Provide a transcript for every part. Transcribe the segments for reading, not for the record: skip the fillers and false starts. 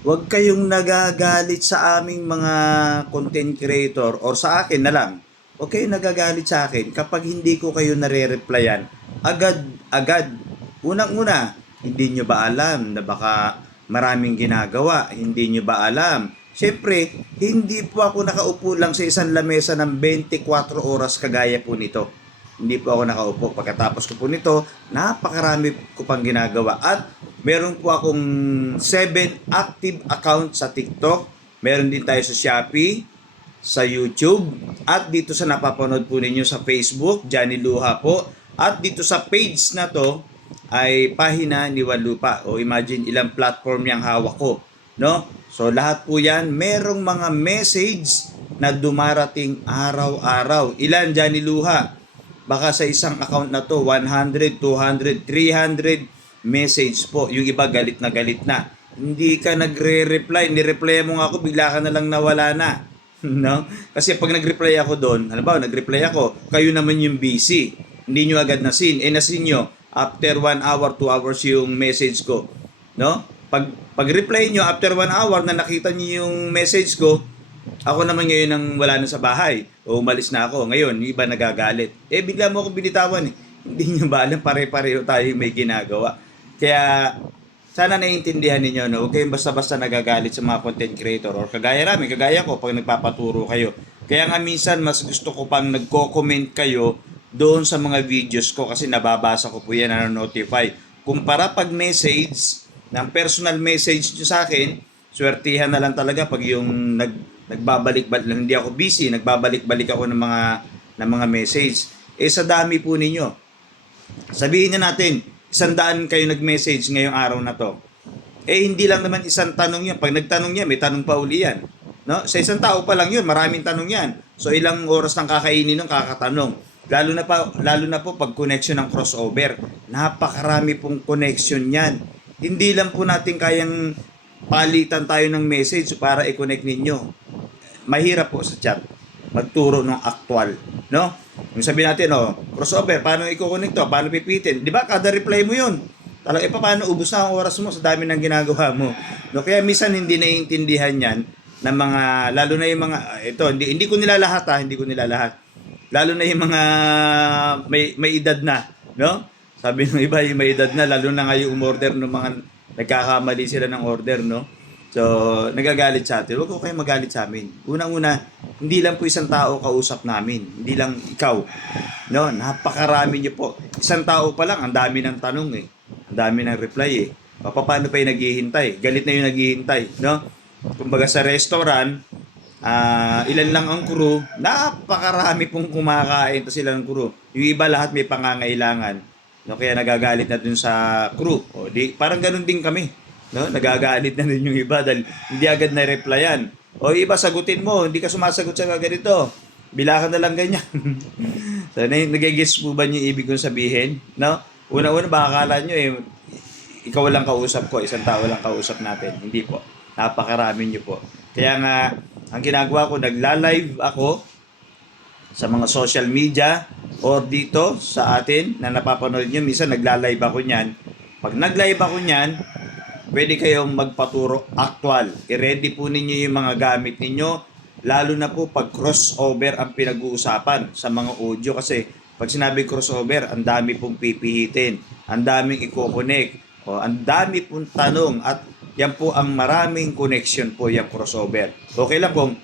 Huwag kayong nagagalit sa aming mga content creator or sa akin na lang. Huwag kayong nagagalit sa akin kapag hindi ko kayo nare-replyan. Agad-agad. Unang-una, hindi nyo ba alam na baka maraming ginagawa? Hindi nyo ba alam? Siyempre, hindi po ako nakaupo lang sa isang lamesa ng 24 oras kagaya po nito. Hindi po ako nakaupo. Pagkatapos ko po nito, napakarami ko pang ginagawa. At meron po akong 7 active account sa TikTok. Meron din tayo sa Shopee, sa YouTube, at dito sa napapanood po ninyo sa Facebook, Johnny Luha po. At dito sa page na to ay pahina ni Walupa. O imagine ilang platform yung hawak ko. No? So lahat po yan, merong mga message na dumarating araw-araw. Ilan, Johnny Luha? Baka sa isang account na to, 100, 200, 300 message po. Yung iba galit na galit na. Hindi ka nagre-reply. Ni-reply mo nga ako, bigla ka na lang nawala na. No? Kasi pag nag-reply ako doon, halimbawa, nag-reply ako, kayo naman yung busy. Hindi nyo agad nasin. Nasin nyo, after 1 hour, 2 hours yung message ko. No? Pag-reply nyo, after 1 hour na nakita nyo yung message ko, ako naman ngayon ang wala na sa bahay o umalis na ako. Ngayon, yung iba nagagalit. Bigla mo ako binitawan eh. Hindi nyo ba alam, pare-pareho tayo may ginagawa. Kaya, sana naiintindihan ninyo, no? Huwag kayong basta-basta nagagalit sa mga content creator or kagaya namin, kagaya ko, pag nagpapaturo kayo. Kaya nga minsan, mas gusto ko pang nagko-comment kayo doon sa mga videos ko kasi nababasa ko po yan, notify. Kumpara pag message, ng personal message nyo sa akin, swertihan na lang talaga pag yung nagbabalik-balik, hindi ako busy, nagbabalik-balik ako ng mga message. Sa dami po ninyo, sabihin na natin, 100 kayo nag-message ngayong araw na to. Hindi lang naman isang tanong yan. Pag nagtanong yan, may tanong pa uli yan. No? Sa isang tao pa lang yun, maraming tanong yan. So ilang oras nang kakainin ng kakatanong. Lalo na po pag connection ng crossover. Napakarami pong connection yan. Hindi lang po natin kayang palitan tayo ng message para i-connect ninyo. Mahirap po sa chat magturo ng actual, no? Yung sabi natin, crossover, paano i-connect to? Paano pipitin? Di ba, kada reply mo yun. Talaga, paano ubos na ang oras mo sa dami ng ginagawa mo? No? Kaya minsan hindi naiintindihan yan ng mga, lalo na yung mga, ito, hindi ko nila lahat hindi ko nila lahat. Lalo na yung mga may edad na, no? Sabi ng iba, yung may edad na, lalo na nga yung umorder ng mga, nagkakamali sila ng order, no? So, nagagalit sa atin. Huwag ko kayo magalit sa amin. Unang-una, hindi lang po isang tao kausap namin. Hindi lang ikaw. No, napakarami niyo po. Isang tao pa lang, ang dami ng tanong eh. Ang dami ng reply eh. Paano pa yung naghihintay? Galit na yung naghihintay, no? Kumbaga sa restaurant, ilan lang ang crew, napakarami pong kumakain to sila ng crew. Yung iba lahat may pangangailangan. No, kaya nagagalit na dun sa crew. Parang ganun din kami. No, nagagalit na rin yung iba dahil hindi agad na replyan. Iba sagutin mo, hindi ka sumasagot sa ganito. Bila ka na lang ganyan. So, nagigets po ba niyo ibig kong sabihin? No? Una-una baka akala nyo ikaw lang kausap ko, isang tao lang kausap natin. Hindi po. Napakarami nyo po. Kaya nga, ang ginagawa ko, nagla-live ako sa mga social media or dito sa atin na napapanood nyo. Minsan nagla-live ako niyan. Pag nag-live ako niyan, pwede kayong magpaturo actual. I-ready po ninyo yung mga gamit ninyo. Lalo na po pag crossover ang pinag-uusapan sa mga audio. Kasi pag sinabi crossover, ang dami pong pipihitin. Ang daming i-connect. Ang dami pong tanong. At yan po ang maraming connection po yung crossover. Okay lang kung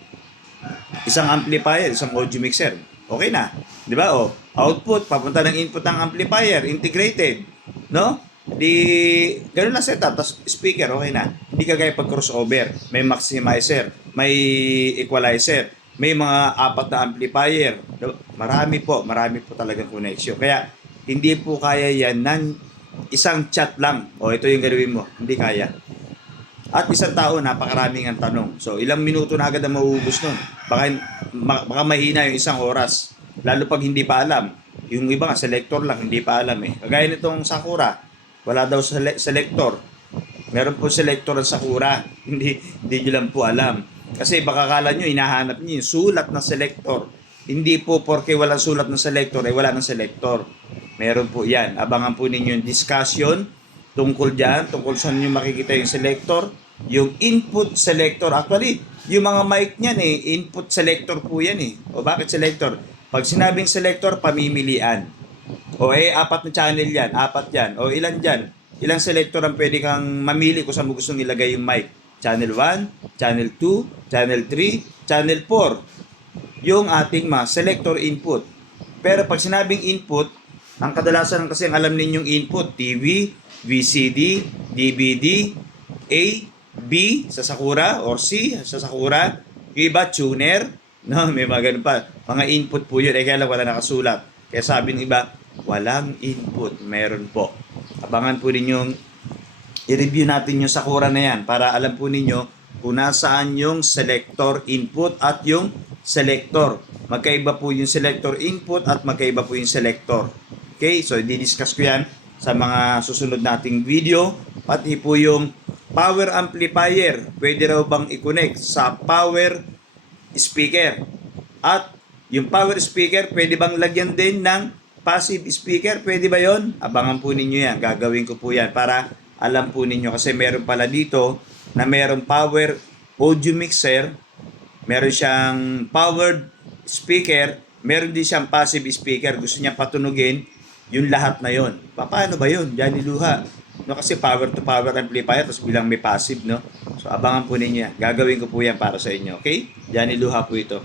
isang amplifier, isang audio mixer. Okay na. Di ba? Output, papunta ng input ng amplifier, integrated. No? Ganun lang setup, tapos speaker, okay na. Hindi kagaya pag crossover, may maximizer, may equalizer, may mga 4 na amplifier. Marami po talagang connection. Kaya, hindi po kaya yan ng isang chat lang. Ito yung gawin mo. Hindi kaya. At isang tao, napakaraming ang tanong. So, ilang minuto na agad ang mauubos nun. Baka mahina yung isang oras. Lalo pag hindi pa alam. Yung iba nga, selector lang, hindi pa alam eh. Kagaya nitong Sakura, wala daw selector. Meron po selector ang Sakura. Hindi nyo lang po alam. Kasi baka kala nyo, hinahanap nyo yung sulat na selector. Hindi po porque walang sulat na selector, wala ng selector. Meron po yan. Abangan po ninyo yung discussion tungkol dyan, tungkol saan nyo makikita yung selector. yung input selector. Actually, yung mga mic niyan input selector po yan O bakit selector? Pag sinabing selector, pamimilian. O apat na channel yan, apat yan. O ilan dyan? Ilang selector ang pwede kang mamili kung saan mo gustong ilagay yung mic? Channel 1, Channel 2, Channel 3, Channel 4. Yung ating mga selector input. Pero pag sinabing input, ang kadalasan kasi ang alam ninyong input, TV, VCD, DVD, A, B sa Sakura or C sa Sakura, yung iba tuner, no, may mga ganun pa. Mga input po yun, kaya lang wala nakasulat. Kaya sabi ng iba, walang input, meron po. Abangan po ninyong i-review natin yung Sakura na yan para alam po ninyo kung nasaan yung selector input at yung selector. Magkaiba po yung selector input at magkaiba po yung selector. Okay, so di-discuss ko yan sa mga susunod nating video. Pati po yung power amplifier, pwede raw bang i-connect sa power speaker? At yung power speaker, pwede bang lagyan din ng passive speaker? Pwede ba yon? Abangan po ninyo yan. Gagawin ko po yan para alam po ninyo. Kasi meron pala dito na meron power audio mixer, meron siyang powered speaker, meron din siyang passive speaker. Gusto niya patunugin yung lahat na yon. Paano ba yun? Diyan niluha. No, kasi power to power amplifier tapos bilang may passive, no? So abangan po ninyo yan. Gagawin ko po yan para sa inyo, okay? Diyan niluha po ito.